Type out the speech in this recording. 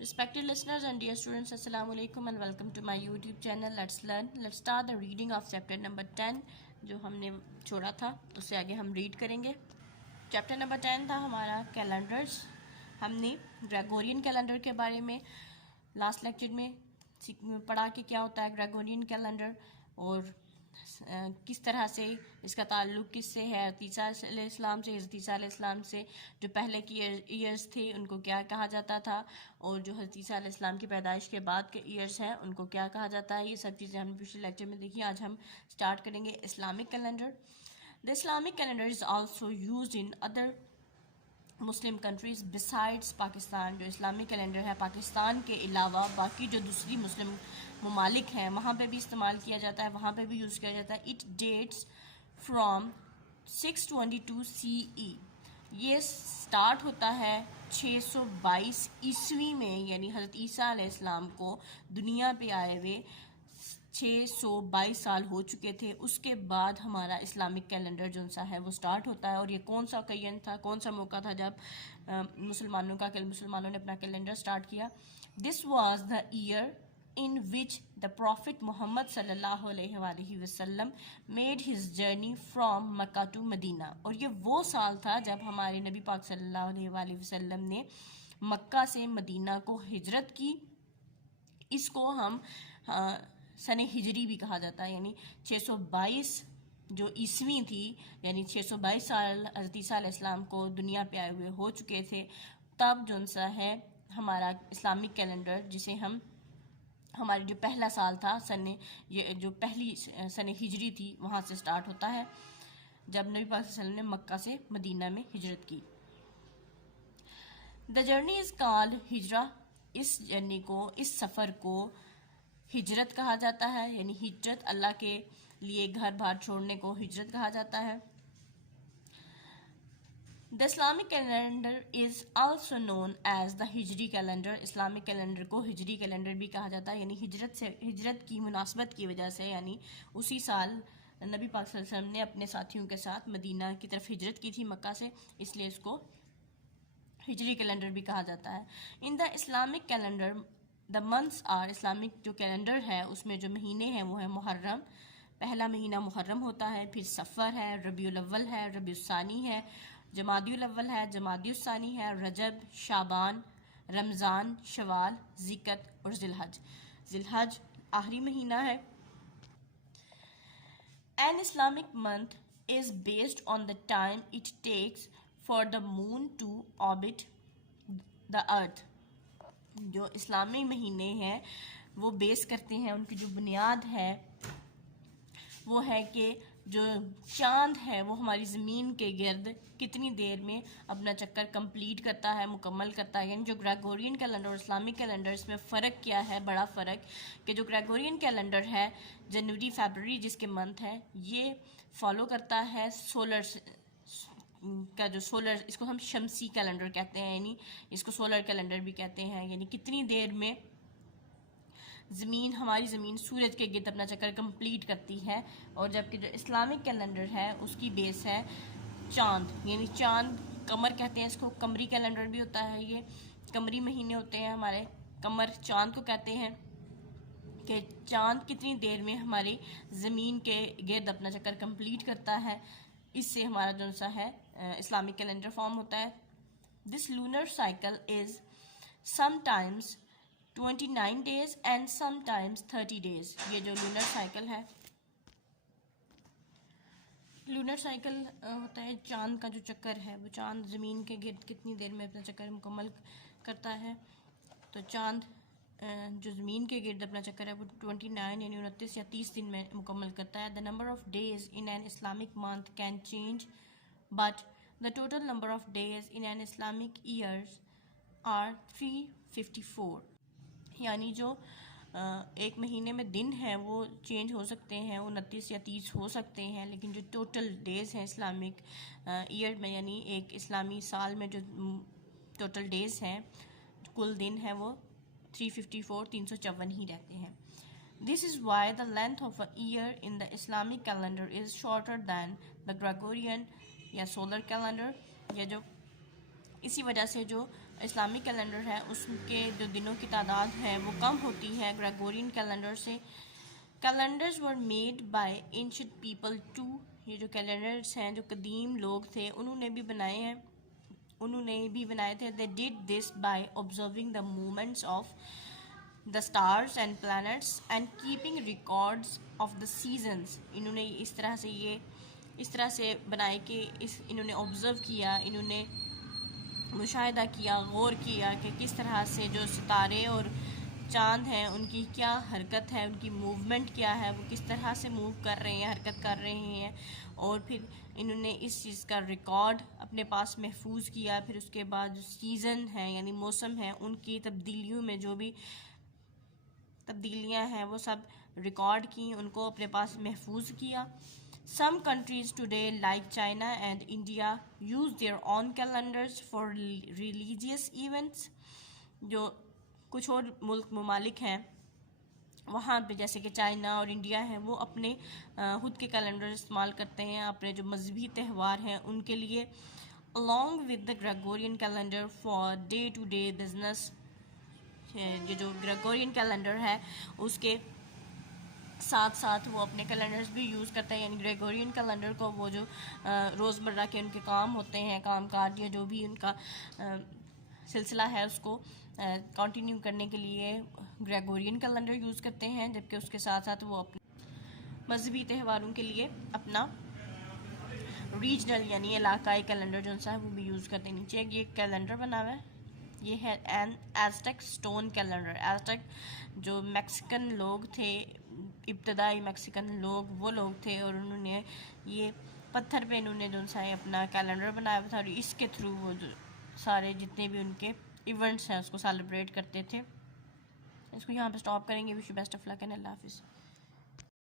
Respected listeners and dear students, Assalamu alaikum and welcome to my YouTube channel. Let's learn. Let's start the reading of chapter number 10 जो हमने छोड़ा था उससे आगे हम read करेंगे. चैप्टर नंबर 10 था हमारा कैलेंडर्स. हमने ग्रेगोरियन कैलेंडर के बारे में लास्ट लेक्चर में पढ़ा कि क्या होता है ग्रेगोरियन कैलेंडर और किस तरह से इसका ताल्लुक़ किससे है. ईसा अलैहिस्सलाम से. हज़रत ईसा अलैहिस्सलाम से जो पहले की ईयर्स थे उनको क्या कहा जाता था और जो हज़रत ईसा अलैहिस्सलाम की पैदाइश के बाद के ईयर्स हैं उनको क्या कहा जाता है. ये सब चीज़ें हमने पिछले लेक्चर में देखी. आज हम स्टार्ट करेंगे Islamic calendar. The Islamic calendar is also used in other Muslim countries besides Pakistan. जो इस्लामिक कैलेंडर है पाकिस्तान के अलावा बाकी जो दूसरी मुस्लिम ममालिक हैं वहाँ पे भी इस्तेमाल किया जाता है, वहाँ पे भी यूज़ किया जाता है. It dates from 622 CE. ये स्टार्ट होता है 622 ईस्वी में, यानी हज़रत ईसा अलैहिस्सलाम को दुनिया पे आए हुए 622 साल हो चुके थे. उसके बाद हमारा इस्लामिक कैलेंडर जो सा है वो स्टार्ट होता है. और ये कौन सा ओकेजन था, कौन सा मौका था जब मुसलमानों ने अपना कैलेंडर स्टार्ट किया. This was the year in which the Prophet Muhammad sallallahu alaihi wasallam made his journey from Makkah to Medina. और ये वो साल था जब हमारे नबी पाक सल्लल्लाहु अलैहि वसल्लम ने मक्का से मदीना को हिजरत की. इसको हम सने हिजरी भी कहा जाता है, यानी 622 जो ईस्वी थी, यानी 622 साल हज़रत ईसा अलैहिस्सलाम को दुनिया पे आए हुए हो चुके थे. तब जो सा है हमारा इस्लामिक कैलेंडर, जिसे हम हमारी जो पहला साल था सने ये जो पहली सने हिजरी थी वहाँ से स्टार्ट होता है जब नबी पाक सल्लल्लाहु अलैहि वसल्लम ने मक्का से मदीना में हिजरत की. The journey is called Hijra. इस जर्नी को, इस सफ़र को हिजरत कहा जाता है, यानी हिजरत, अल्लाह के लिए घर बार छोड़ने को हिजरत कहा जाता है. The Islamic calendar is also known as the Hijri calendar. Islamic calendar को हिजरी कैलेंडर भी कहा जाता है, यानी हिजरत की मुनासबत की वजह से, यानी उसी साल नबी पाक सल्लल्लाहु अलैहि वसल्लम ने अपने साथियों के साथ मदीना की तरफ हिजरत की थी मक्का से, इसलिए इसको हिजरी कैलेंडर भी कहा जाता है. In the Islamic calendar the months are. Islamic जो कैलेंडर है उसमें जो महीने हैं वो है मुहर्रम. पहला महीना मुहर्रम होता है, फिर सफ़र है, रबीउल अव्वल है, रबीउस सानी है, जमादियुल अव्वल है, जमादियुस सानी है, रजब, शाबान, रमज़ान, शवाल, ज़िकत और जिलहज. जिलहज आखिरी महीना है. An Islamic month is based on the time it takes for the moon to orbit the earth. जो इस्लामी महीने हैं वो बेस करते हैं, उनकी जो बुनियाद है वो है कि जो चांद है वो हमारी ज़मीन के गिर्द कितनी देर में अपना चक्कर कंप्लीट करता है, मुकम्मल करता है. यानी जो ग्रेगोरियन कैलेंडर और इस्लामिक कैलेंडर, इसमें फ़र्क क्या है, बड़ा फ़र्क कि जो ग्रेगोरियन कैलेंडर है जनवरी फरवरी जिसके मंथ है ये फॉलो करता है सोलर का, जो सोलर, इसको हम शमसी कैलेंडर कहते हैं, यानी इसको सोलर कैलेंडर भी कहते हैं, यानी कितनी देर में हमारी ज़मीन सूरज के गिर्द अपना चक्कर कंप्लीट करती है. और जबकि जो इस्लामिक कैलेंडर है उसकी बेस है चांद, यानी चांद, कमर कहते हैं इसको, कमरी कैलेंडर भी होता है. ये कमरी महीने होते हैं हमारे, कमर चांद को कहते हैं कि चांद कितनी देर में हमारी ज़मीन के गिर्द अपना चक्कर कंप्लीट करता है. इससे हमारा जो सा है इस्लामिक कैलेंडर फॉर्म होता है. This lunar cycle is sometimes 29 days and sometimes 30 days. ये जो लूनर साइकिल है, लूनर साइकिल होता है चांद का जो चक्कर है, वो चांद ज़मीन के गिर्द कितनी देर में अपना चक्कर मुकम्मल करता है. तो चांद जो ज़मीन के गिर्द अपना चक्कर है वो 29 यानी 29 या 30 दिन में मुकम्मल करता है. The number of days in an Islamic month can change but the total number of days in an Islamic years are 354. यानी जो एक महीने में दिन है वो चेंज हो सकते हैं, 29 या 30 हो सकते हैं, लेकिन जो टोटल डेज़ हैं इस्लामिक ईयर में, यानी एक इस्लामी साल में जो टोटल डेज़ हैं, कुल दिन है वो 354 ही रहते हैं. This is why the length of a year in the Islamic calendar is shorter than the Gregorian या सोलर कैलेंडर. या जो इसी वजह से जो इस्लामिक कैलेंडर है उसके जो दिनों की तादाद है वो कम होती है ग्रेगोरियन कैलेंडर से। Calendars were made by ancient people too, ये जो कैलेंडर्स हैं जो कदीम लोग थे उन्होंने भी बनाए थे। They did this by observing the movements of the stars and planets and keeping records of the seasons. इन्होंने इस तरह से बनाए कि इन्होंने ऑब्ज़र्व किया, इन्होंने मुशाहिदा किया, गौर किया कि किस तरह से जो सितारे और चाँद हैं उनकी क्या हरकत है, उनकी मूवमेंट क्या है, वो किस तरह से मूव कर रहे हैं, हरकत कर रहे हैं। और फिर इन्होंने इस चीज़ का रिकॉर्ड अपने पास महफूज किया। फिर उसके बाद जो सीज़न है यानी मौसम है उनकी तब्दीलियों में जो भी तब्दीलियां हैं वो सब रिकॉर्ड की, उनको अपने पास महफूज किया। Some countries today like China and India use their own calendars for religious events। जो कुछ और ममालिक हैं वहाँ पे जैसे कि चाइना और इंडिया है वो अपने खुद के कैलेंडर इस्तेमाल करते हैं अपने जो मजहबी त्यौहार हैं उनके लिए। along with the Gregorian calendar for day to day business, ये जो ग्रेगोरियन कैलेंडर है उसके साथ साथ वो अपने कैलेंडर्स भी यूज़ करते हैं। यानी ग्रेगोरियन कैलेंडर को वो जो रोज़मर्रा के उनके काम होते हैं, काम काज या जो भी उनका सिलसिला है उसको कंटिन्यू करने के लिए ग्रेगोरियन कैलेंडर यूज़ करते हैं। जबकि उसके साथ साथ वो अपने मजहबी त्यौहारों के लिए अपना रीजनल यानी इलाकाई कैलेंडर जो सा है वो भी यूज़ करते हैं। नीचे ये कैलेंडर बना हुआ है, ये है N Aztec stone calendar. Aztec जो मैक्सिकन लोग थे, इब्तदाई मैक्सिकन लोग वो लोग थे और उन्होंने ये पत्थर पे इन्होंने जो सा है अपना कैलेंडर बनाया था और इसके थ्रू वो जो सारे जितने भी उनके इवेंट्स हैं उसको सेलिब्रेट करते थे। इसको यहाँ पे स्टॉप करेंगे। Wish you best of luck and अल्लाह हाफिज़।